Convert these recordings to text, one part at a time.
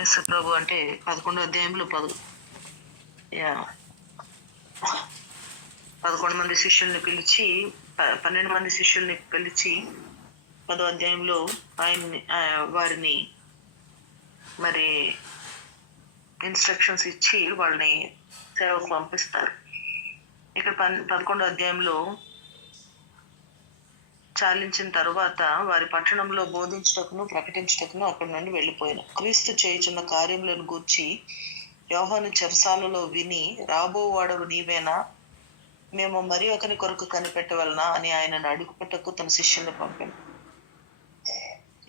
యేసు ప్రభు అంటే 11వ అధ్యాయంలో 11 మంది శిష్యుల్ని పిలిచి 12 మంది శిష్యుల్ని పిలిచి 10వ అధ్యాయంలో ఆయన్ని వారిని మరి ఇన్స్ట్రక్షన్స్ ఇచ్చి వాళ్ళని సేవకు పంపిస్తారు. ఇక్కడ 11వ అధ్యాయంలో చాలించిన తర్వాత వారి పట్టణంలో బోధించుటకును ప్రకటించుటకును అక్కడి నుండి వెళ్ళిపోయాను. క్రీస్తు చేయుచున్న కార్యములను గూర్చి యోహాను చెరసాలలో విని, రాబోవాడవు నీవేనా, మేము మరి ఒకరి కొరకు కనిపెట్టవలనా అని ఆయనను అడుగుటకు తన శిష్యులను పంపాను.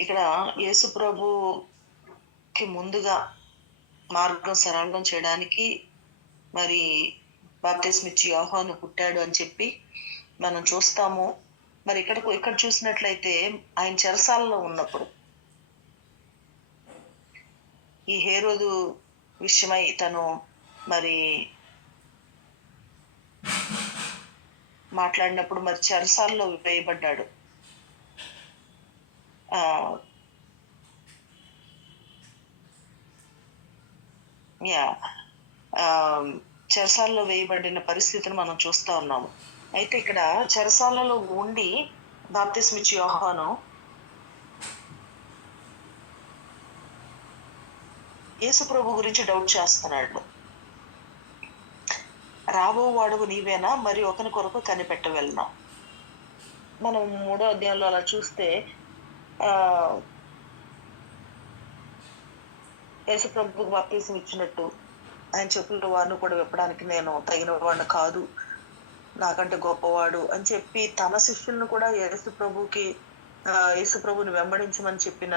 ఇక్కడ యేసు ప్రభుకి ముందుగా మార్గం సరళం చేయడానికి మరి బాప్తిస్మిచ్చి యోహాను పుట్టాడు అని చెప్పి మనం చూస్తాము. మరి ఇక్కడ చూసినట్లయితే ఆయన చెరసాలలో ఉన్నప్పుడు ఈ హేరోదు విషయమై తను మరి మాట్లాడినప్పుడు మరి చెరసాలలో వేయబడ్డాడు. చెరసాలలో వేయబడిన పరిస్థితిని మనం చూస్తా ఉన్నాము. అయితే ఇక్కడ చెరసాలలో ఉండి బాప్తిస్మిచ్చి యోహాను యేసు ప్రభు గురించి డౌట్ చేస్తున్నాడు. రాబోవాడువు నీవేనా, మరి ఒకరి కొరకు కనిపెట్టవలెనా. మనం 3వ అధ్యాయంలో అలా చూస్తే యేసు ప్రభుకు బాప్తిసం ఇచ్చినట్టు ఆయన చెప్పుల వారిని కూడా విప్పడానికి నేను తగిన వాడిని కాదు, నాకంటే గొప్పవాడు అని చెప్పి తన శిష్యులను కూడా యేసు ప్రభుని వెంబడించమని చెప్పిన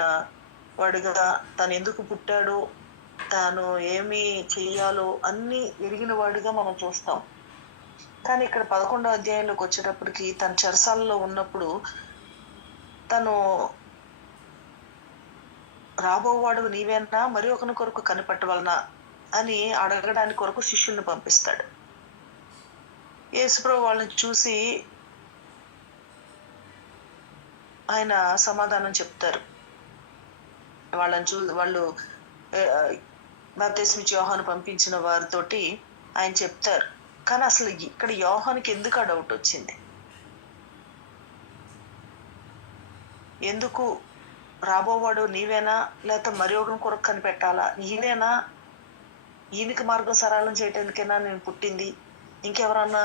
వాడుగా తను ఎందుకు పుట్టాడో, తాను ఏమి చెయ్యాలో అన్ని ఎరిగిన వాడుగా మనం చూస్తాం. కానీ ఇక్కడ 11వ అధ్యాయంలోకి వచ్చేటప్పటికి తన చెరసాలలో ఉన్నప్పుడు తను రాబోవాడు నీవేనా, మరి ఒకరి కొరకు కనిపెట్టవలనా అని అడగడానికి కొరకు శిష్యుల్ని పంపిస్తాడు. యేసుప్రభు వాళ్ళని చూసి ఆయన సమాధానం చెప్తారు. వాళ్ళు బాప్తిస్మిచ్చి యోహాను పంపించిన వారితోటి ఆయన చెప్తారు. కానీ అసలు ఇక్కడ యోహానికి ఎందుకు ఆ డౌట్ వచ్చింది? ఎందుకు రాబోవాడు నీవేనా, లేకపోతే మరి ఒకరి కొరకు కనిపెట్టాలా, ఈయనేనా, ఈయనకి మార్గం సరళం చేయటానికైనా నేను పుట్టింది, ఇంకెవరన్నా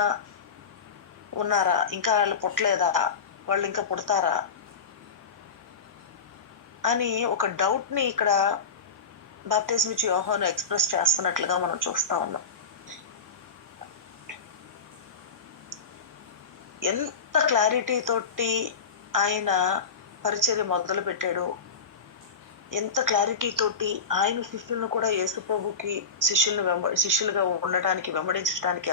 ఉన్నారా, ఇంకా వాళ్ళు పుట్టలేదా, వాళ్ళు ఇంకా పుడతారా అని ఒక డౌట్ని ఇక్కడ బాప్తిస్మిచ్చి యోహాను ఎక్స్ప్రెస్ చేస్తున్నట్లుగా మనం చూస్తా ఉన్నాం. ఎంత క్లారిటీ తోటి ఆయన పరిచర్య మొదలు పెట్టాడు, ఎంత క్లారిటీ తోటి ఆయన శిష్యులను కూడా యేసు ప్రభుకి శిష్యులుగా ఉండటానికి వెంబడించడానికి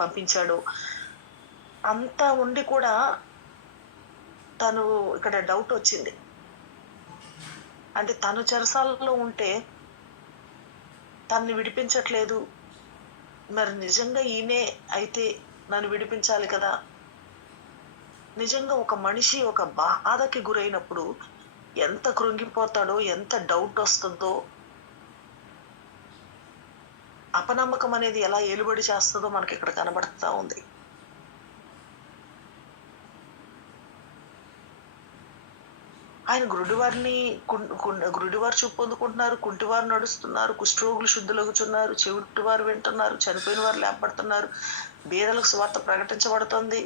పంపించాడు. అంతా ఉండి కూడా తను ఇక్కడ డౌట్ వచ్చింది. అంటే తను చెరసాలలో ఉంటే తన్ని విడిపించట్లేదు, మరి నిజంగా ఈయనే అయితే నన్ను విడిపించాలి కదా. నిజంగా ఒక మనిషి ఒక బాధకి గురైనప్పుడు ఎంత కృంగిపోతాడో, ఎంత డౌట్ వస్తుందో, అపనమ్మకం అనేది ఎలా ఏలుబడి చేస్తుందో మనకి ఇక్కడ కనబడతా ఉంది. ఆయన గురుడివారు చూపు పొందుకుంటున్నారు, కుంటివారు నడుస్తున్నారు, కుష్ఠరోగులు శుద్ధులగుచున్నారు, చెవిటివారు వింటున్నారు, చనిపోయిన వారు లేపబడుతున్నారు, బీదలకు సువార్త ప్రకటించబడుతుంది.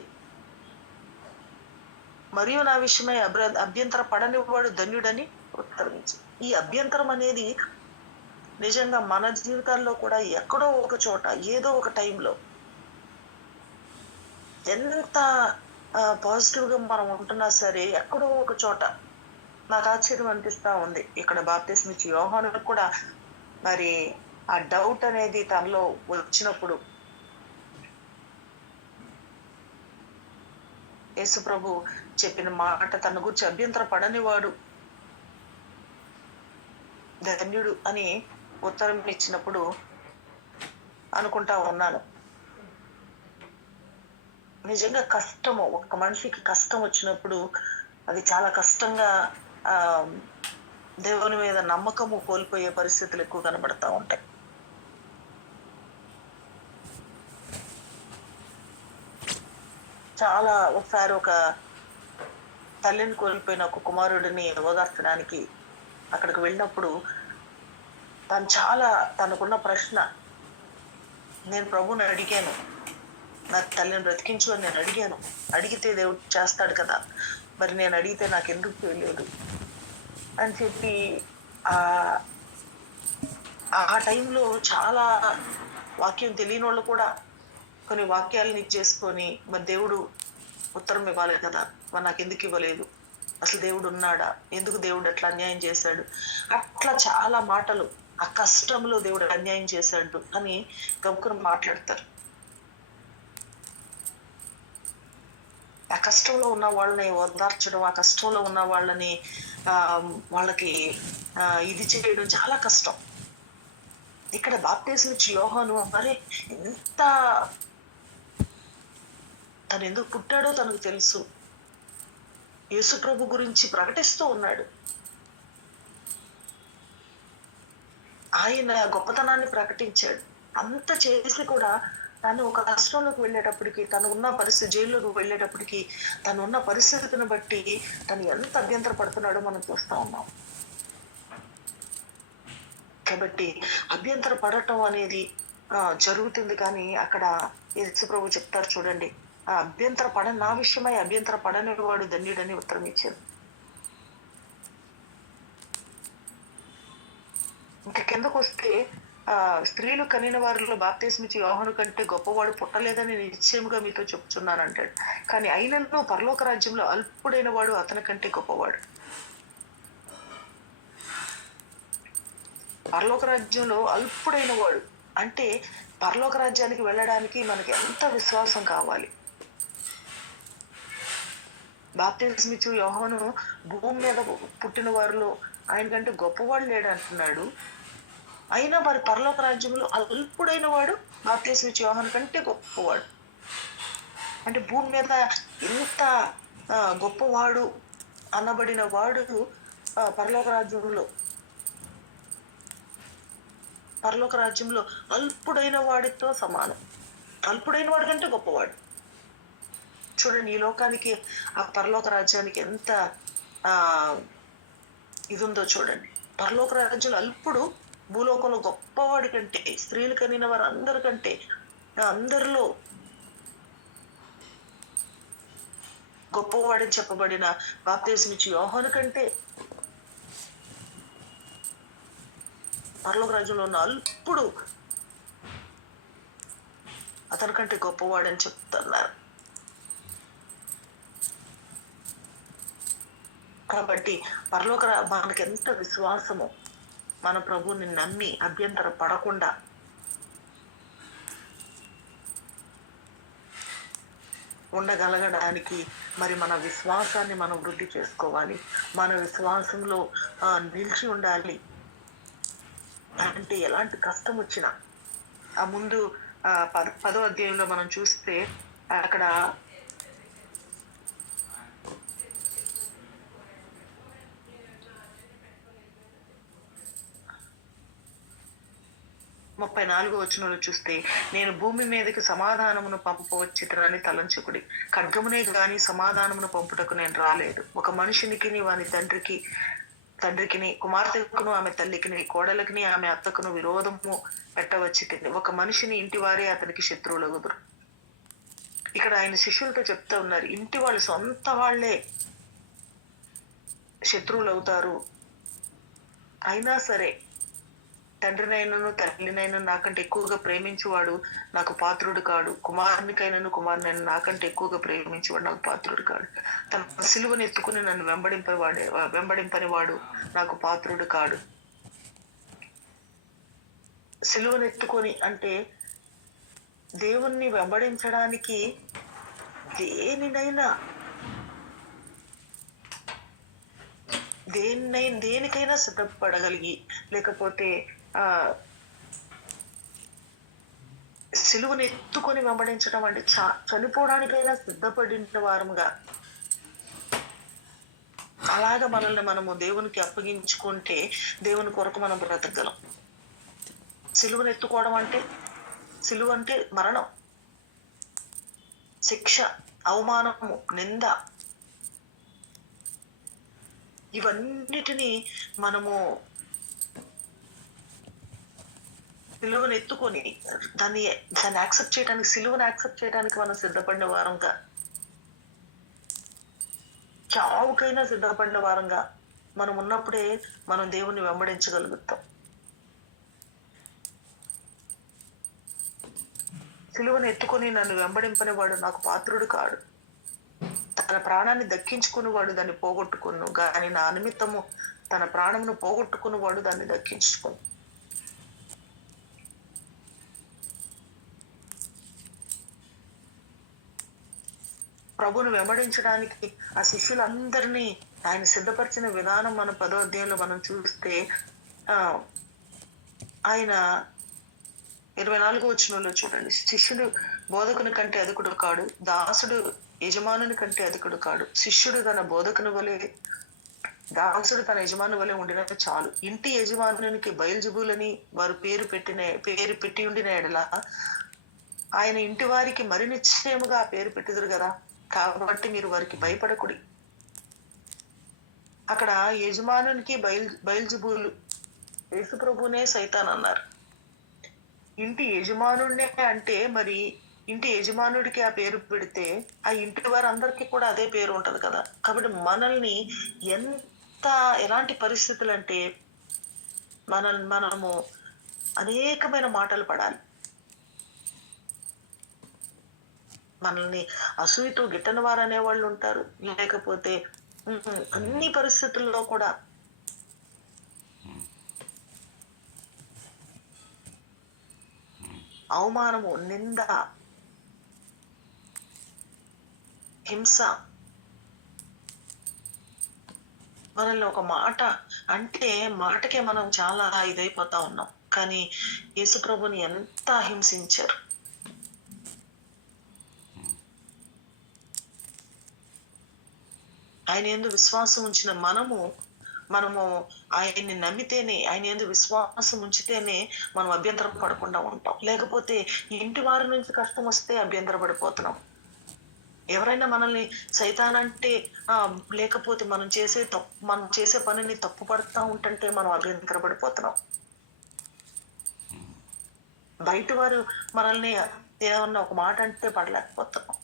మరియు నా విషయమై అభ్యంతర పడనివాడు ధన్యుడని ఉత్తరించు. ఈ అభ్యంతరం అనేది నిజంగా మన జీవితాల్లో కూడా ఎక్కడో ఒక చోట ఏదో ఒక టైంలో ఎంత పాజిటివ్గా మనం ఉంటున్నా సరే ఎక్కడో ఒక చోట నాకు ఆశ్చర్యం అనిపిస్తూ ఉంది. ఇక్కడ బాప్తిస్మిచ్చి యోహాను కూడా మరి ఆ డౌట్ అనేది తనలో వచ్చినప్పుడు యేసు ప్రభు చెప్పిన మాట తన గురించి అభ్యంతర పడనివాడు ధన్యుడు అని ఉత్తరం ఇచ్చినప్పుడు అనుకుంటా ఉన్నాను. నిజంగా కష్టము, ఒక మనిషికి కష్టం వచ్చినప్పుడు అది చాలా కష్టంగా దేవుని మీద నమ్మకము కోల్పోయే పరిస్థితులు ఎక్కువ కనబడతా ఉంటాయి. చాలా ఒకసారి ఒక తల్లిని కోల్పోయిన ఒక కుమారుడిని ఓదార్చడానికి అక్కడికి వెళ్ళినప్పుడు తనకున్న ప్రశ్న, నేను ప్రభుని అడిగాను, నా తల్లిని బ్రతికించు అని నేను అడిగాను, అడిగితే దేవుడు చేస్తాడు కదా, మరి నేను అడిగితే నాకు ఎందుకు చేయలేదు అని చెప్పి ఆ టైంలో చాలా వాక్యం తెలియని వాళ్ళు కూడా కొన్ని వాక్యాలను ఇచ్చేసుకొని, మరి దేవుడు ఉత్తరం ఇవ్వాలి కదా, మరి నాకు ఎందుకు ఇవ్వలేదు, అసలు దేవుడు ఉన్నాడా, ఎందుకు దేవుడు అట్లా అన్యాయం చేశాడు, అట్లా చాలా మాటలు, ఆ కష్టంలో దేవుడు అన్యాయం చేశాడు అని గబుకుని మాట్లాడతారు. ఆ కష్టంలో ఉన్న వాళ్ళని ఓదార్చడం, ఆ కష్టంలో ఉన్న వాళ్ళని వాళ్ళకి ఇది చేయడం చాలా కష్టం. ఇక్కడ బాప్తిస్మం ఇచ్చి యోహాను మరి ఎంత తను ఎందుకు పుట్టాడో తనకు తెలుసు, యేసు ప్రభు గురించి ప్రకటిస్తూ ఉన్నాడు, ఆయన గొప్పతనాన్ని ప్రకటించాడు. అంత చేసి కూడా తను ఒక కష్టంలోకి వెళ్ళేటప్పటికి, తను ఉన్న పరిస్థితి, జైల్లోకి వెళ్ళేటప్పటికి తను ఉన్న పరిస్థితిని బట్టి తను ఎంత అభ్యంతర పడుతున్నాడో మనం చూస్తా ఉన్నాం. కాబట్టి అభ్యంతర పడటం అనేది జరుగుతుంది. కానీ అక్కడ యేసు ప్రభు చెప్తారు చూడండి, ఆ అభ్యంతర నా విషయమై అభ్యంతర పడని వాడు ధన్యుడని ఉత్తరం ఇచ్చారు. ఇంకా కిందకు వస్తే స్త్రీలు కనిన వారిలో బాప్తిస్మం ఇచ్చి యోహాను కంటే గొప్పవాడు పుట్టలేదని నిశ్చయముగా మీతో చెప్తున్నాను అంటాడు. కానీ అయినను పరలోక రాజ్యంలో అల్పుడైన వాడు అతని కంటే గొప్పవాడు. పరలోక రాజ్యంలో అల్పుడైన వాడు అంటే పరలోక రాజ్యానికి వెళ్ళడానికి మనకి ఎంత విశ్వాసం కావాలి. బాప్తిస్మం ఇచ్చి యోహాను భూమి మీద పుట్టిన వారిలో ఆయన కంటే గొప్పవాడు లేడు అంటున్నాడు. అయినా మరి పరలోక రాజ్యంలో అల్పుడైన వాడు బాప్తిస్మం ఇచ్చి యోహాను కంటే గొప్పవాడు. అంటే భూమి మీద ఎంత గొప్పవాడు అనబడిన వాడు పరలోక రాజ్యంలో అల్పుడైన వాడితో సమానం. అల్పుడైన వాడి కంటే గొప్పవాడు. చూడండి, ఈ లోకానికి ఆ పరలోక రాజ్యానికి ఎంత ఇది ఉందో చూడండి. పరలోక రాజ్యంలో అల్పుడు భూలోకంలో గొప్పవాడి కంటే, స్త్రీలు కనిన వారు అందరికంటే, అందరిలో గొప్పవాడని చెప్పబడిన బాప్తిస్మం ఇచ్చి యోహాను కంటే పరలోక రాజ్యంలో ఉన్న అల్పుడు అతని కంటే గొప్పవాడని చెప్తున్నారు. కాబట్టి మనకి ఎంత విశ్వాసమో, మన ప్రభువుని నమ్మి అభ్యంతర పడకుండా ఉండగలగడానికి మరి మన విశ్వాసాన్ని మనం వృద్ధి చేసుకోవాలి. మన విశ్వాసంలో నిలిచి ఉండాలి. అంటే ఎలాంటి కష్టం వచ్చినా ఆ ముందు 10వ అధ్యాయంలో మనం చూస్తే అక్కడ 34వ వచనంలో చూస్తే, నేను భూమి మీదకి సమాధానమును పంపవచ్చితనని తలంచుకుడి, ఖడ్గమునే గాని సమాధానమును పంపుటకు నేను రాలేదు. ఒక మనిషినికి వాని తండ్రికి కుమార్తెకును ఆమె తల్లికిని కోడలకిని ఆమె అత్తకును విరోధము పెట్టవచ్చి, ఒక మనిషిని ఇంటి వారే అతనికి శత్రువులగుదురు. ఇక్కడ ఆయన శిష్యులతో చెప్తా ఉన్నారు, ఇంటి వాళ్ళు, సొంత వాళ్లే శత్రువులు అవుతారు. అయినా సరే తండ్రినైనను తల్లినైనా నాకంటే ఎక్కువగా ప్రేమించేవాడు నాకు పాత్రుడు కాడు, కుమారునైనా నాకంటే ఎక్కువగా ప్రేమించేవాడు నాకు పాత్రుడు కాడు, తన సిలువను ఎత్తుకుని నన్ను వెంబడింపని వాడు నాకు పాత్రుడు కాడు. సిలువను ఎత్తుకొని అంటే దేవుణ్ణి వెంబడించడానికి దేనికైనా సిద్ధపడగలిగి, లేకపోతే సిలువను ఎత్తుకొని వెంబడించడం అంటే చనిపోవడానికైనా సిద్ధపడిన వారముగా అలాగ మనల్ని మనము దేవునికి అప్పగించుకుంటే దేవుని కొరకు మనం బ్రతకగలం. సిలువను ఎత్తుకోవడం అంటే, సిలువ అంటే మరణం, శిక్ష, అవమానము, నింద, ఇవన్నిటినీ మనము సిలువను ఎత్తుకొని దాన్ని యాక్సెప్ట్ చేయడానికి, సిలువను యాక్సెప్ట్ చేయడానికి మనం సిద్ధపడిన వారంగా, చావుకైనా సిద్ధపడిన వారంగా మనం ఉన్నప్పుడే మనం దేవుణ్ణి వెంబడించగలుగుతాం. సిలువను ఎత్తుకొని నన్ను వెంబడింపని వాడు నాకు పాత్రుడు కాడు. తన ప్రాణాన్ని దక్కించుకుని వాడు దాన్ని పోగొట్టుకును, కానీ నా నిమిత్తము తన ప్రాణమును పోగొట్టుకుని వాడు దాన్ని దక్కించుకును. ప్రభును వెంబడించడానికి ఆ శిష్యులందరినీ ఆయన సిద్ధపరిచిన విధానం మన 10వ అధ్యాయంలో మనం చూస్తే ఆయన 24వ వచనంలో చూడండి, శిష్యుడు బోధకుని కంటే అధికుడు కాడు, దాసుడు యజమానుని కంటే అధికుడు కాడు. శిష్యుడు తన బోధకుని వలె, దాసుడు తన యజమాని వలె ఉండిన చాలు. ఇంటి యజమానునికి బయల్జెబూలని వారు పేరు పెట్టి ఉండిన ఎడల ఆయన ఇంటి వారికి మరి నిశ్చయముగా ఆ పేరు పెట్టిదురు కదా, కాబట్టి మీరు వారికి భయపడకుడి. అక్కడ యజమానునికి బయల్జెబూలు, యేసు ప్రభునే సైతాన్ అన్నారు. ఇంటి యజమానుడినే అంటే మరి ఇంటి యజమానుడికి ఆ పేరు పెడితే ఆ ఇంటి వారందరికీ కూడా అదే పేరు ఉంటది కదా. కాబట్టి మనల్ని ఎలాంటి పరిస్థితులు అంటే మనము అనేకమైన మాటలు పడాలి. మనల్ని అసూయతో గిట్టని వారు అనేవాళ్ళు ఉంటారు, లేకపోతే అన్ని పరిస్థితుల్లో కూడా అవమానము, నింద, హింస, మనల్ని ఒక మాట అంటే మాటకే మనం చాలా ఇదైపోతా ఉన్నాం. కానీ యేసు ప్రభుని ఎంత హింసించారు. ఆయన యందు విశ్వాసం ఉంచిన మనము ఆయన్ని నమ్మితేనే, ఆయన యందు విశ్వాసం ఉంచితేనే మనం అభ్యంతరం పడకుండా ఉంటాం. లేకపోతే ఇంటి వారి నుంచి కష్టం వస్తే అభ్యంతర పడిపోతున్నాం. ఎవరైనా మనల్ని సైతాన్ అంటే లేకపోతే మనం చేసే పనిని తప్పు పడుతూ ఉంటుంటే మనం అభ్యంతర పడిపోతున్నాం. బయట వారు మనల్ని ఏమన్నా ఒక మాట అంటే పడలేకపోతున్నాం.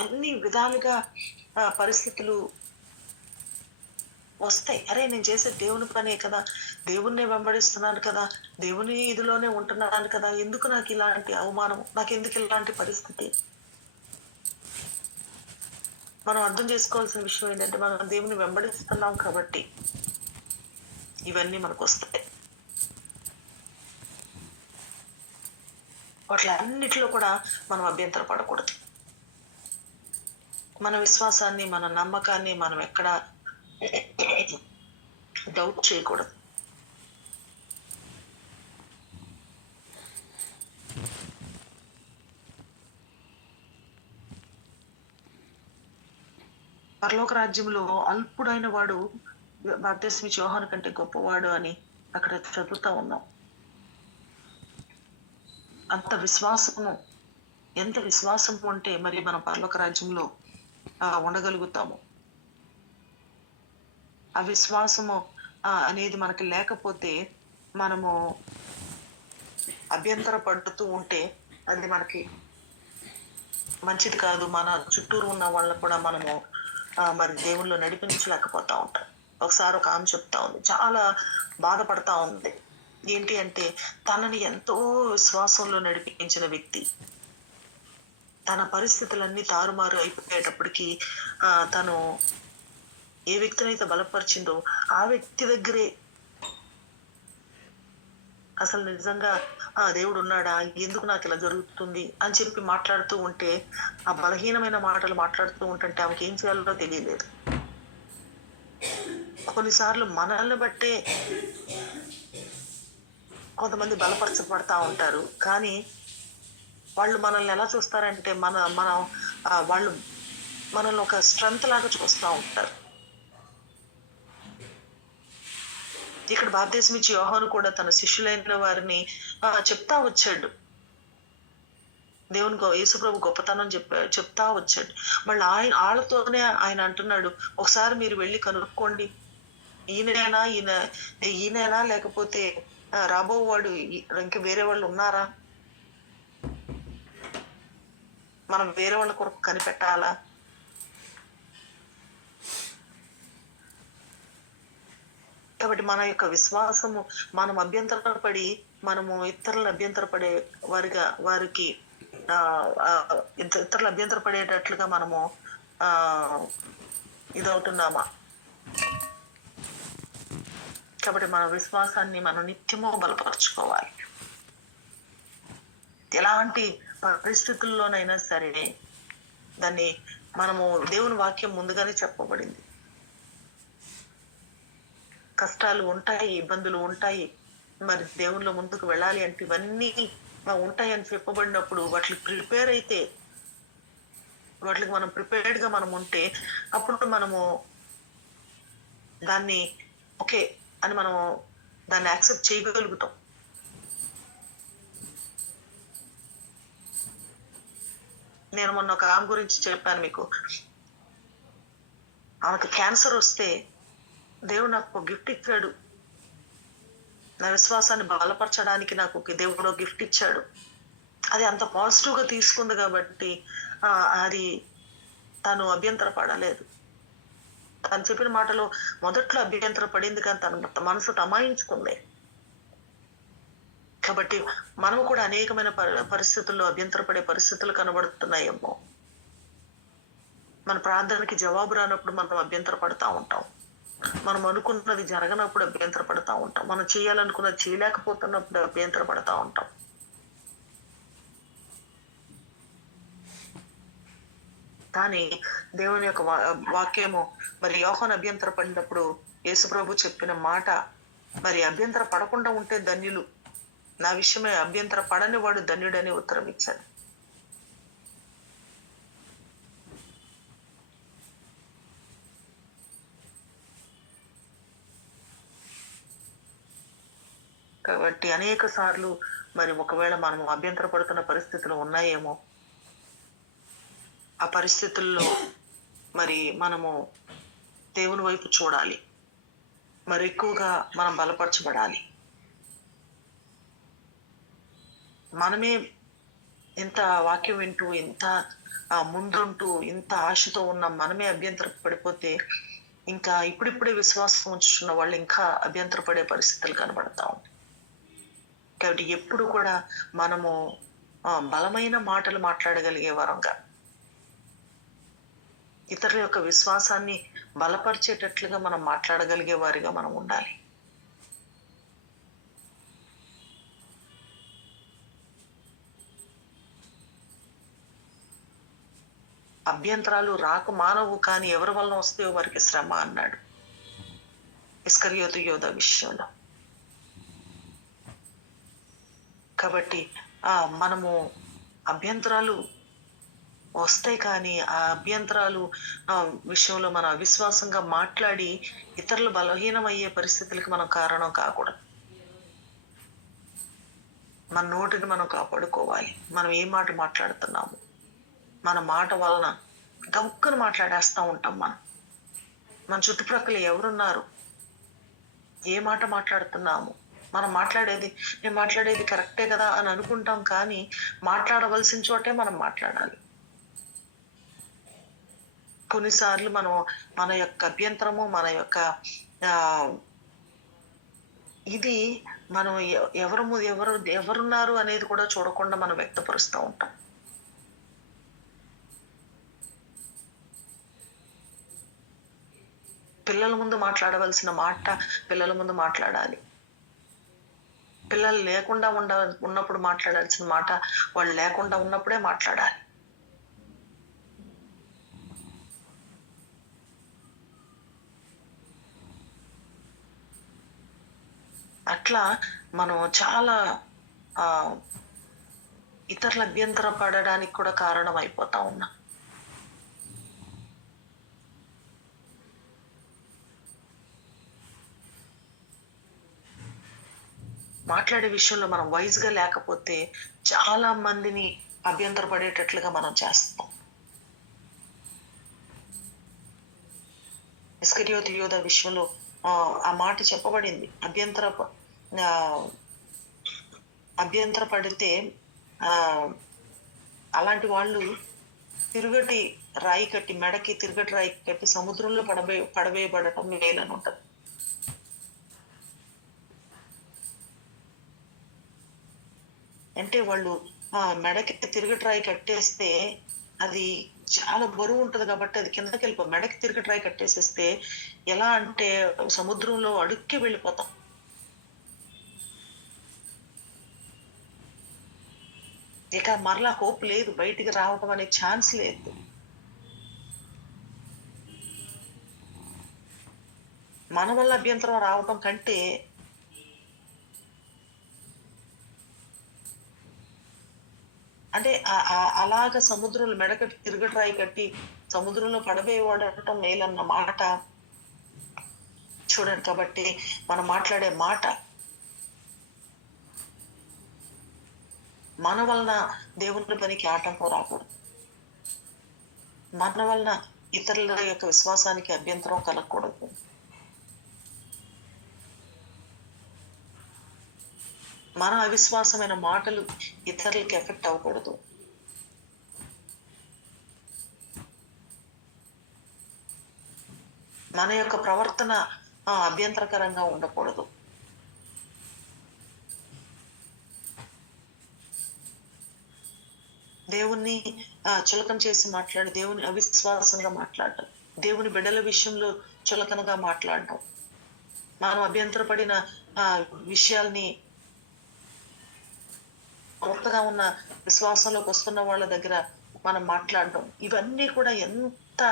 అన్ని విధాలుగా పరిస్థితులు వస్తాయి. అరే నేను చేసే దేవుని పనే కదా, దేవుణ్ణి వెంబడిస్తున్నాను కదా, దేవుని ఇదిలోనే ఉంటున్నాను కదా, ఎందుకు నాకు ఇలాంటి అవమానం, నాకు ఎందుకు ఇలాంటి పరిస్థితి? మనం అర్థం చేసుకోవాల్సిన విషయం ఏంటంటే మనం దేవుని వెంబడిస్తున్నాం కాబట్టి ఇవన్నీ మనకు వస్తాయి. వాటిలన్నిటిలో కూడా మనం అభ్యంతర పడకూడదు. మన విశ్వాసాన్ని, మన నమ్మకాన్ని మనం ఎక్కడ డౌట్ చేయకూడదు. పరలోక రాజ్యంలో అల్పుడైన వాడు బాప్తిస్మ యోహాను కంటే గొప్పవాడు అని అక్కడ చదువుతా ఉన్నాం. ఎంత విశ్వాసము ఉంటే మరి మనం పరలోక రాజ్యంలో ఉండగలుగుతాము. ఆ విశ్వాసము అనేది మనకి లేకపోతే, మనము అభ్యంతర పడుతూ ఉంటే అది మనకి మంచిది కాదు. మన చుట్టూరు ఉన్న వాళ్ళని కూడా మనము మరి దేవుళ్ళు నడిపించలేకపోతా ఉంటాం. ఒకసారి ఒక ఆమె చెప్తా ఉంది, చాలా బాధపడతా ఉంది. ఏంటి అంటే తనని ఎంతో విశ్వాసంలో నడిపించిన వ్యక్తి తన పరిస్థితులన్నీ తారుమారు అయిపోయేటప్పటికీ తను ఏ వ్యక్తినైతే బలపరిచిందో ఆ వ్యక్తి దగ్గరే అసలు నిజంగా దేవుడు ఉన్నాడా, ఎందుకు నాకు ఇలా జరుగుతుంది అని చెప్పి మాట్లాడుతూ ఉంటే, ఆ బలహీనమైన మాటలు మాట్లాడుతూ ఉంటుంటే ఆమెకి ఏం చేయాలో తెలియలేదు. కొన్నిసార్లు మనల్ని బట్టే కొంతమంది బలపరచబడతా ఉంటారు. కానీ వాళ్ళు మనల్ని ఎలా చూస్తారంటే మనం వాళ్ళు మనల్ని ఒక స్ట్రెంత్ లాగా చూస్తూ ఉంటారు. ఇక్కడ బాప్తిస్మం ఇచ్చి యోహాను కూడా తన శిష్యులైన వారిని చెప్తా వచ్చాడు. దేవుని యేసుప్రభు గొప్పతనం చెప్తా వచ్చాడు. మళ్ళీ వాళ్ళతోనే ఆయన అంటున్నాడు, ఒకసారి మీరు వెళ్ళి కనుక్కోండి, ఈయనేనా లేకపోతే రాబోవాడు ఇంక వేరే వాళ్ళు ఉన్నారా, మనం వేరే వాళ్ళ కొరకు కనిపెట్టాలా? కాబట్టి మన యొక్క విశ్వాసము, మనం అభ్యంతరపడి మనము ఇతరులను అభ్యంతరపడే వారికి ఇతరులు అభ్యంతరపడేటట్లుగా మనము ఇదవుతున్నామా? కాబట్టి మన విశ్వాసాన్ని మనం నిత్యము బలపరచుకోవాలి. ఎలాంటి పరిస్థితుల్లోనైనా సరే దాన్ని మనము, దేవుని వాక్యం ముందుగానే చెప్పబడింది. కష్టాలు ఉంటాయి, ఇబ్బందులు ఉంటాయి, మరి దేవునిలో ముందుకు వెళ్ళాలి అంటే ఇవన్నీ ఉంటాయి అని చెప్పబడినప్పుడు వాటికి ప్రిపేర్ అయితే, వాటికి మనం ప్రిపేర్డ్గా మనం ఉంటే అప్పుడు మనము దాన్ని ఓకే అని మనం దాన్ని యాక్సెప్ట్ చేయగలుగుతాం. నేను మొన్న ఒక ఆమె గురించి చెప్పాను మీకు. ఆమెకు క్యాన్సర్ వస్తే దేవుడు నాకు ఒక గిఫ్ట్ ఇచ్చాడు, నా విశ్వాసాన్ని బలపరచడానికి నాకు ఒక దేవుడు గిఫ్ట్ ఇచ్చాడు. అది అంత పాజిటివ్గా తీసుకుంది కాబట్టి అది తను అభ్యంతర పడలేదు. తను చెప్పిన మాటలో మొదట్లో అభ్యంతర పడింది, కానీ తన మనసు తమాయించుకుంది. కాబట్టి మనము కూడా అనేకమైన పరిస్థితుల్లో అభ్యంతరపడే పరిస్థితులు కనబడుతున్నాయేమో. మన ప్రార్థనకి జవాబు రానప్పుడు మనం అభ్యంతర పడతా ఉంటాం, మనం అనుకున్నది జరగనప్పుడు అభ్యంతర పడతా ఉంటాం, మనం చేయాలనుకున్నది చేయలేకపోతున్నప్పుడు అభ్యంతర పడతా ఉంటాం. కానీ దేవుని యొక్క వాక్యము మరి యోహాను అభ్యంతర పడినప్పుడు యేసుప్రభు చెప్పిన మాట, మరి అభ్యంతర పడకుండా ఉంటే ధన్యులు, నా విషయమే అభ్యంతర పడని వాడు ధన్యుడని ఉత్తరం ఇచ్చాడు. కాబట్టి అనేక సార్లు మరి ఒకవేళ మనం అభ్యంతర పడుతున్న పరిస్థితులు ఉన్నాయేమో, ఆ పరిస్థితుల్లో మరి మనము దేవుని వైపు చూడాలి, మరి ఎక్కువగా మనం బలపరచబడాలి. మనమే ఇంత వాక్యం వింటూ, ఇంత ముందుంటూ, ఇంత ఆశతో ఉన్న మనమే అభ్యంతర పడిపోతే ఇంకా ఇప్పుడిప్పుడే విశ్వాసం ఉంచుతున్న వాళ్ళు ఇంకా అభ్యంతర పడే పరిస్థితులు కనబడతా ఉంటాయి. కాబట్టి ఎప్పుడు కూడా మనము బలమైన మాటలు మాట్లాడగలిగే వరంగా, ఇతరుల యొక్క విశ్వాసాన్ని బలపరిచేటట్లుగా మనం మాట్లాడగలిగే వారిగా మనం ఉండాలి. అభ్యంతరాలు మానవు, కానీ ఎవరి వలన వస్తాయో వారికి శ్రమ అన్నాడు ఇస్కరియోతు యోధ విషయంలో. కాబట్టి మనము అభ్యంతరాలు వస్తాయి, కానీ ఆ అభ్యంతరాలు విషయంలో మనం అవిశ్వాసంగా మాట్లాడి ఇతరులు బలహీనమయ్యే పరిస్థితులకు మనం కారణం కాకూడదు. మన నోటిని మనం కాపాడుకోవాలి. మనం ఏ మాట మాట్లాడుతున్నాము, మన మాట వలన గముక్కను మాట్లాడేస్తూ ఉంటాం. మన చుట్టుప్రక్కల ఎవరున్నారు, ఏ మాట మాట్లాడుతున్నాము, నేను మాట్లాడేది కరెక్టే కదా అని అనుకుంటాం, కానీ మాట్లాడవలసిన చోటే మనం మాట్లాడాలి. కొన్నిసార్లు మన యొక్క అభ్యంతరము, మన యొక్క ఇది మనం ఎవరున్నారు అనేది కూడా చూడకుండా మనం వ్యక్తపరుస్తూ ఉంటాం. పిల్లల ముందు మాట్లాడవలసిన మాట పిల్లల ముందు మాట్లాడాలి. పిల్లలు లేకుండా ఉన్నప్పుడు మాట్లాడాల్సిన మాట వాళ్ళు లేకుండా ఉన్నప్పుడే మాట్లాడాలి. అట్లా మనం చాలా ఇతరుల అభ్యంతర పడడానికి కూడా కారణం అయిపోతా ఉన్నాం. మాట్లాడే విషయంలో మనం వైజ్గా లేకపోతే చాలా మందిని అభ్యంతరపడేటట్లుగా మనం చేస్తాం. ఇస్కరియోతు యూదా విషయంలో ఆ మాట చెప్పబడింది. అభ్యంతర పడితే అలాంటి వాళ్ళు తిరుగటి రాయి కట్టి, మెడకి తిరుగటి రాయి కట్టి సముద్రంలో పడవేయబడటం మేలని ఉంటది. అంటే వాళ్ళు మెడకి తిరుగటి రాయి కట్టేస్తే అది చాలా బరువు ఉంటది కాబట్టి అది కిందకి మెడకి తిరుగటి రాయి కట్టేసేస్తే ఎలా అంటే సముద్రంలో అడుక్కి వెళ్ళిపోతాం. ఇక మరలా హోప్ లేదు, బయటికి రావడం అనే ఛాన్స్ లేదు. మన వల్ల అభ్యంతరం రావటం కంటే అంటే అలాగ సముద్రంలో మెడకట్టి తిరగట్రాయి కట్టి సముద్రంలో పడవేయడం మేలన్న మాట చూడండి. కాబట్టి మనం మాట్లాడే మాట మన వలన దేవుని పనికి ఆటంకం రాకూడదు. మన వలన ఇతరుల యొక్క విశ్వాసానికి అభ్యంతరం కలగకూడదు. మన అవిశ్వాసమైన మాటలు ఇతరులకి ఎఫెక్ట్ అవ్వకూడదు. మన యొక్క ప్రవర్తన అభ్యంతరకరంగా ఉండకూడదు. దేవుణ్ణి చులకన చేసి మాట్లాడి, దేవుని అవిశ్వాసంగా మాట్లాడటం, దేవుని బిడ్డల విషయంలో చులకనగా మాట్లాడటం, మనం అభ్యంతరపడిన విషయాల్ని కొత్తగా ఉన్న విశ్వాసంలోకి వస్తున్న వాళ్ళ దగ్గర మనం మాట్లాడడం, ఇవన్నీ కూడా ఎంత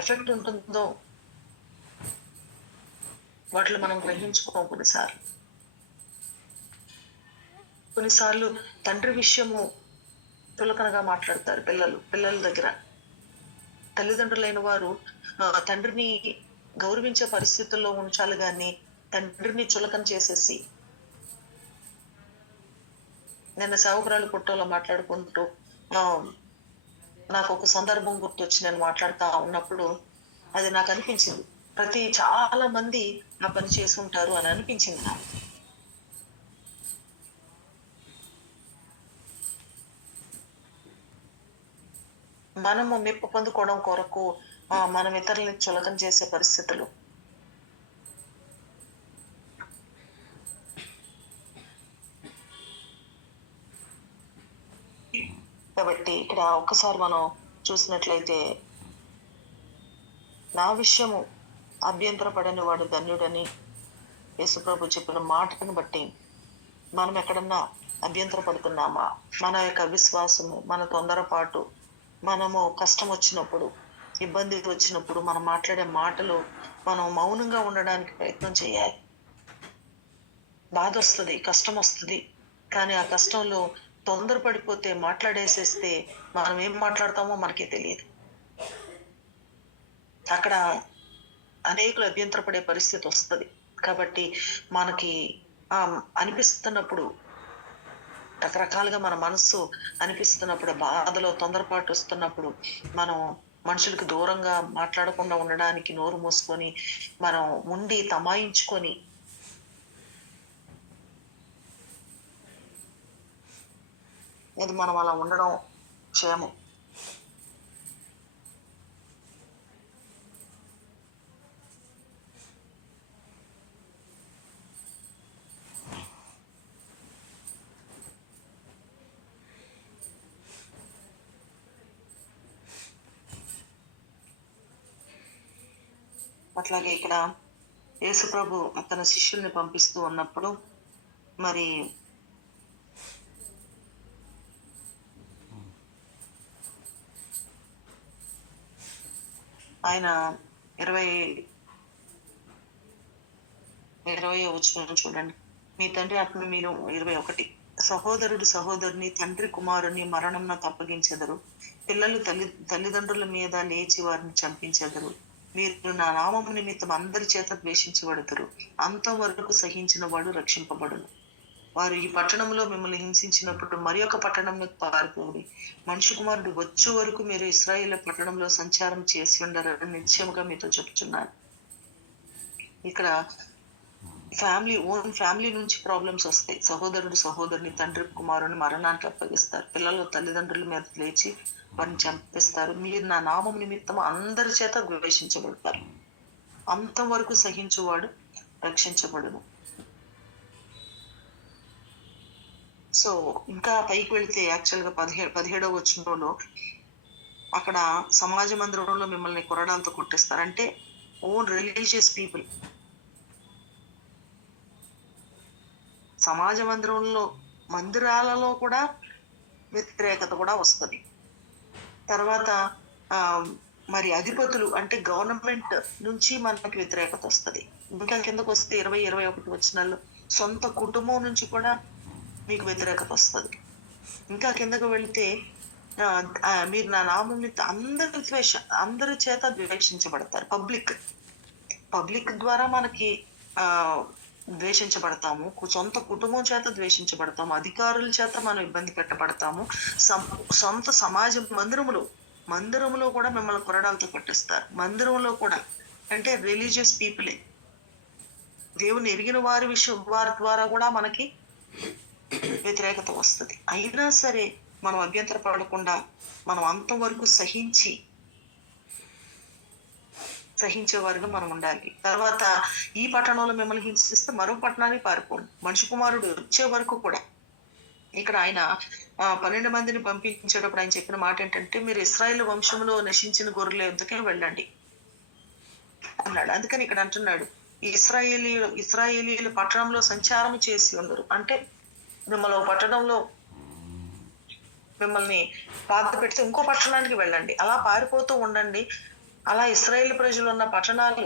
ఎఫెక్ట్ ఉంటుందో వాటిలో మనం గ్రహించుకోం. కొన్నిసార్లు తండ్రి విషయము చులకనగా మాట్లాడతారు పిల్లల దగ్గర. తల్లిదండ్రులైన వారు తండ్రిని గౌరవించే పరిస్థితుల్లో ఉంచాలి కానీ తండ్రిని చులకన చేసేసి, నిన్న సేవకురాలు పుట్టలో మాట్లాడుకుంటూ నాకు ఒక సందర్భం గుర్తొచ్చి నేను మాట్లాడుతా ఉన్నప్పుడు అది నాకు అనిపించింది, చాలా మంది ఆ పని చేసి ఉంటారు అని అనిపించింది నాకు. మనము మెప్పు పొందుకోవడం కొరకు మనం ఇతరులని చులకన చేసే పరిస్థితులు. కాబట్టి ఇక్కడ ఒక్కసారి మనం చూసినట్లయితే, నా విషయము అభ్యంతరపడని వాడు ధన్యుడని యేసుప్రభు చెప్పిన మాటను బట్టి మనం ఎక్కడన్నా అభ్యంతరపడుతున్నామా? మన యొక్క అవిశ్వాసము, మన తొందరపాటు, మనము కష్టం వచ్చినప్పుడు, ఇబ్బంది వచ్చినప్పుడు మనం మాట్లాడే మాటలు మనం మౌనంగా ఉండడానికి ప్రయత్నం చేయాలి. బాధ వస్తుంది, కష్టం వస్తుంది, కానీ ఆ కష్టంలో తొందరపడిపోతే మాట్లాడేసేస్తే మనం ఏం మాట్లాడతామో మనకే తెలియదు. అక్కడ అనేకులు అభ్యంతరపడే పరిస్థితి వస్తుంది. కాబట్టి మనకి అనిపిస్తున్నప్పుడు, రకరకాలుగా మన మనస్సు అనిపిస్తున్నప్పుడు, బాధలో తొందరపాటు వస్తున్నప్పుడు మనం మనుషులకు దూరంగా మాట్లాడకుండా ఉండడానికి నోరు మూసుకొని మనం ఉండి తమాయించుకొని అది మనం అలా ఉండడం క్షేమం. అట్లాగే ఇక్కడ యేసుప్రభు తన శిష్యుల్ని పంపిస్తూ ఉన్నప్పుడు మరి ఆయన 20వ వచనం చూడండి. మీ తండ్రి ఆత్మ మీరు 21 సహోదరుడు సహోదరుని తండ్రి కుమారుని మరణంన తప్పగించెదరు, పిల్లలు తల్లిదండ్రుల మీద లేచి వారిని చంపించెదరు, మీరు నా నామము నిమిత్తం అందరి చేత ద్వేషించబడతారు, అంతవరకు సహించిన వాడు రక్షింపబడును. వారు ఈ పట్టణంలో మిమ్మల్ని హింసించినప్పుడు మరి ఒక పట్టణంలోకి పారిపోండి. మనిషి కుమారుడు వచ్చే వరకు మీరు ఇశ్రాయేలు పట్టణంలో సంచారం చేసి ఉండరని నిశ్చయముగా మీతో చెప్తున్నాను. ఇక్కడ ఓన్ ఫ్యామిలీ నుంచి ప్రాబ్లమ్స్ వస్తాయి. సహోదరుడు సహోదరుని, తండ్రి కుమారుని మరణానికి అప్పగిస్తారు. పిల్లలు తల్లిదండ్రుల మీద లేచి వారిని చంపిస్తారు. మీరు నా నామం నిమిత్తం అందరి చేత ద్వేషించబడతారు. అంతవరకు సహించువాడు రక్షించబడును. సో ఇంకా పైకి వెళితే యాక్చువల్గా 17వ వచనంలో అక్కడ సమాజ మందిరంలో మిమ్మల్ని కొరడాలతో కొట్టిస్తారు. అంటే ఓన్ రిలీజియస్ పీపుల్ సమాజ మందిరాలలో కూడా వ్యతిరేకత కూడా వస్తుంది. తర్వాత మరి అధిపతులు అంటే గవర్నమెంట్ నుంచి మనకి వ్యతిరేకత వస్తుంది. ఇంకా కిందకు వస్తే 20-21 వచనాల్లో సొంత కుటుంబం నుంచి కూడా మీకు వ్యతిరేకత వస్తుంది. ఇంకా కిందకు వెళితే మీరు నా నామం అందరి చేత ద్వేషించబడతారు. పబ్లిక్ ద్వారా మనకి ద్వేషించబడతాము. సొంత కుటుంబం చేత ద్వేషించబడతాము. అధికారుల చేత మనం ఇబ్బంది పెట్టబడతాము. సొంత సమాజం మందిరములో కూడా మిమ్మల్ని కొరడాలతో పట్టిస్తారు. మందిరంలో కూడా అంటే రిలీజియస్ పీపులే, దేవుని ఎరిగిన వారి ద్వారా కూడా మనకి వ్యతిరేకత వస్తుంది. అయినా సరే మనం అభ్యంతర పడకుండా మనం అంతవరకు సహించేవారుగా మనం ఉండాలి. తర్వాత ఈ పట్టణంలో మిమ్మల్ని హింసిస్తే మరో పట్టణానికి పారిపోండి. మనిషి కుమారుడు వచ్చే వరకు కూడా ఇక్కడ ఆయన 12 మందిని పంపించేటప్పుడు ఆయన చెప్పిన మాట ఏంటంటే, మీరు ఇశ్రాయేలు వంశంలో నశించిన గొర్రెల యొద్దకే వెళ్ళండి అన్నాడు. అందుకని ఇక్కడ అంటున్నాడు, ఇశ్రాయేలీయులు పట్టణంలో సంచారం చేసి ఉండరు. అంటే మిమ్మల్ని పట్టణంలో మిమ్మల్ని బాధ పెడితే ఇంకో పట్టణానికి వెళ్ళండి, అలా పారిపోతూ ఉండండి. అలా ఇశ్రాయేలు ప్రజలు ఉన్న పట్టణాలు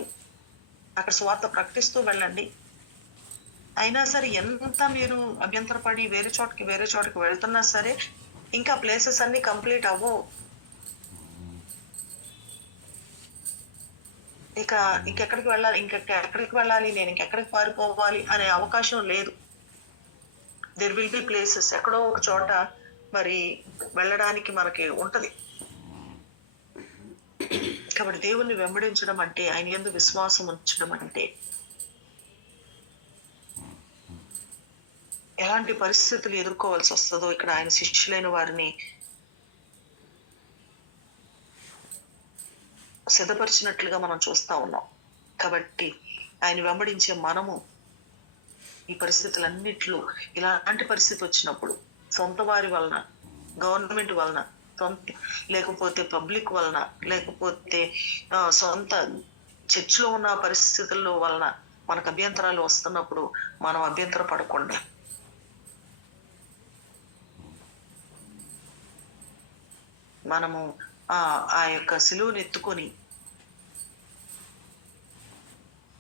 అక్కడ సువార్త ప్రకటిస్తూ వెళ్ళండి. అయినా సరే ఎంత మీరు అభ్యంతరపడి వేరే చోటకి వెళ్తున్నా సరే ఇంకా ప్లేసెస్ అన్ని కంప్లీట్ అవ్వవు. ఇంకెక్కడికి వెళ్ళాలి, నేను ఇంకెక్కడికి పారిపోవాలి అనే అవకాశం లేదు. దెర్ విల్ బి ప్లేసెస్, ఎక్కడో ఒక చోట మరి వెళ్ళడానికి మనకి ఉంటది. కాబట్టి దేవుణ్ణి వెంబడించడం అంటే, ఆయన యందు విశ్వాసం ఉంచడం అంటే ఎలాంటి పరిస్థితులు ఎదుర్కోవాల్సి వస్తుందో ఇక్కడ ఆయన శిష్యులైన వారిని సిద్ధపరిచినట్లుగా మనం చూస్తా ఉన్నాం. కాబట్టి ఆయన వెంబడించే మనము ఈ పరిస్థితులన్నిట్లో ఇలాంటి పరిస్థితి వచ్చినప్పుడు సొంత వారి వలన, గవర్నమెంట్ వలన, లేకపోతే పబ్లిక్ వలన, లేకపోతే సొంత చర్చిలో ఉన్న పరిస్థితుల్లో వలన మనకు అభ్యంతరాలు వస్తున్నప్పుడు మనం అభ్యంతర పడకుండా మనము ఆ యొక్క సిలువను ఎత్తుకొని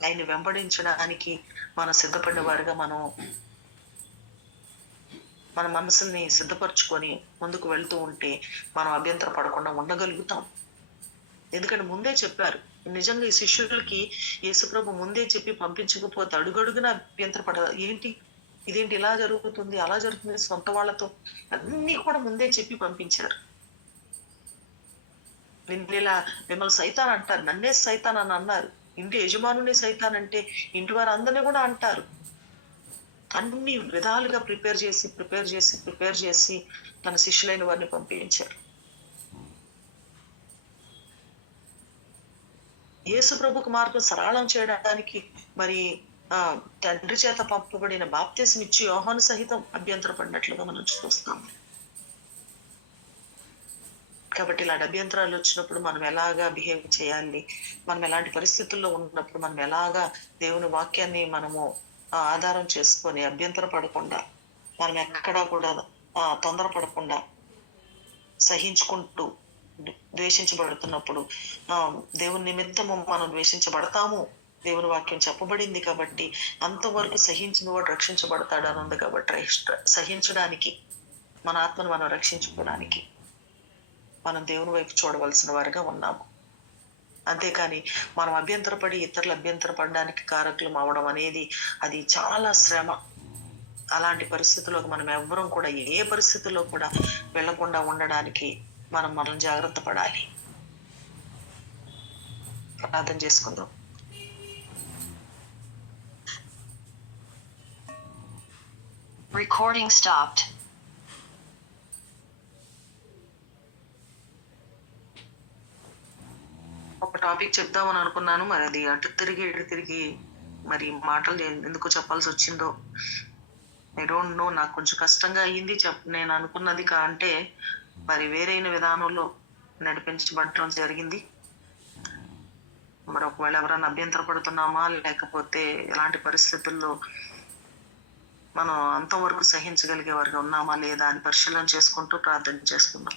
ఆయన్ని వెంబడించడానికి మనం సిద్ధపడిన వారిగా మనం మన మనసుల్ని సిద్ధపరచుకొని ముందుకు వెళ్తూ ఉంటే మనం అభ్యంతర పడకుండా ఉండగలుగుతాం. ఎందుకంటే ముందే చెప్పారు. నిజంగా ఈ శిష్యులకి యేసుప్రభు ముందే చెప్పి పంపించకపోతే అడుగడుగున అభ్యంతర పడాలి. ఇదేంటి ఇలా జరుగుతుంది, అలా జరుగుతుంది, సొంత వాళ్ళతో అన్నీ కూడా ముందే చెప్పి పంపించారు. మిమ్మల్ని సైతాన్ అంటారు, నన్నే సైతాన్ అని అన్నారు. ఇంటి యజమానుని సైతాన్ అంటే ఇంటి వారు అందరినీ కూడా అంటారు. అన్ని విధాలుగా ప్రిపేర్ చేసి తన శిష్యులైన వారిని పంపించారు. యేసు ప్రభుకు మార్గం సరళం చేయడానికి మరి తండ్రి చేత పంపబడిన బాప్తిసం ఇచ్చి యోహాను సహితం అభ్యంతర పడినట్లుగా మనం చూస్తాం. కాబట్టి ఇలాంటి అభ్యంతరాలు వచ్చినప్పుడు మనం ఎలాగా బిహేవ్ చేయాలి, మనం ఎలాంటి పరిస్థితుల్లో ఉన్నప్పుడు మనం ఎలాగా దేవుని వాక్యాన్ని మనము ఆధారం చేసుకొని అభ్యంతర పడకుండా, మనం ఎక్కడా కూడా తొందరపడకుండా సహించుకుంటూ, ద్వేషించబడుతున్నప్పుడు దేవుని నిమిత్తము మనం ద్వేషించబడతాము. దేవుని వాక్యం చెప్పబడింది కాబట్టి అంతవరకు సహించిన వాడు రక్షించబడతాడు అని ఉంది. కాబట్టి సహించడానికి, మన ఆత్మను మనం రక్షించుకోవడానికి మనం దేవుని వైపు చూడవలసిన వారిగా ఉన్నాము. అంతేకాని మనం అభ్యంతరపడి ఇతరులు అభ్యంతర పడడానికి కారకులం అవడం అనేది అది చాలా శ్రమ. అలాంటి పరిస్థితుల్లోకి మనం ఎవ్వరం కూడా ఏ పరిస్థితుల్లో కూడా వెళ్లకుండా ఉండడానికి మనం జాగ్రత్త పడాలి. ప్రార్థన చేసుకుందాం. Recording stopped. ఒక టాపిక్ చెప్దామని అనుకున్నాను, మరి అది అటు తిరిగి ఇటు తిరిగి మరి మాటలు ఎందుకు చెప్పాల్సి వచ్చిందో ఐ డోంట్ నో. నాకు కొంచెం కష్టంగా అయ్యింది. నేను అనుకున్నది అంటే మరి వేరైన విధానంలో నడిపించబడటం జరిగింది. మరి ఒకవేళ ఎవరైనా అభ్యంతరపడుతున్నామా, లేకపోతే ఎలాంటి పరిస్థితుల్లో మనం అంతవరకు సహించగలిగే వారికి ఉన్నామా లేదా అని పరిశీలన చేసుకుంటూ ప్రార్థన చేసుకుందాం.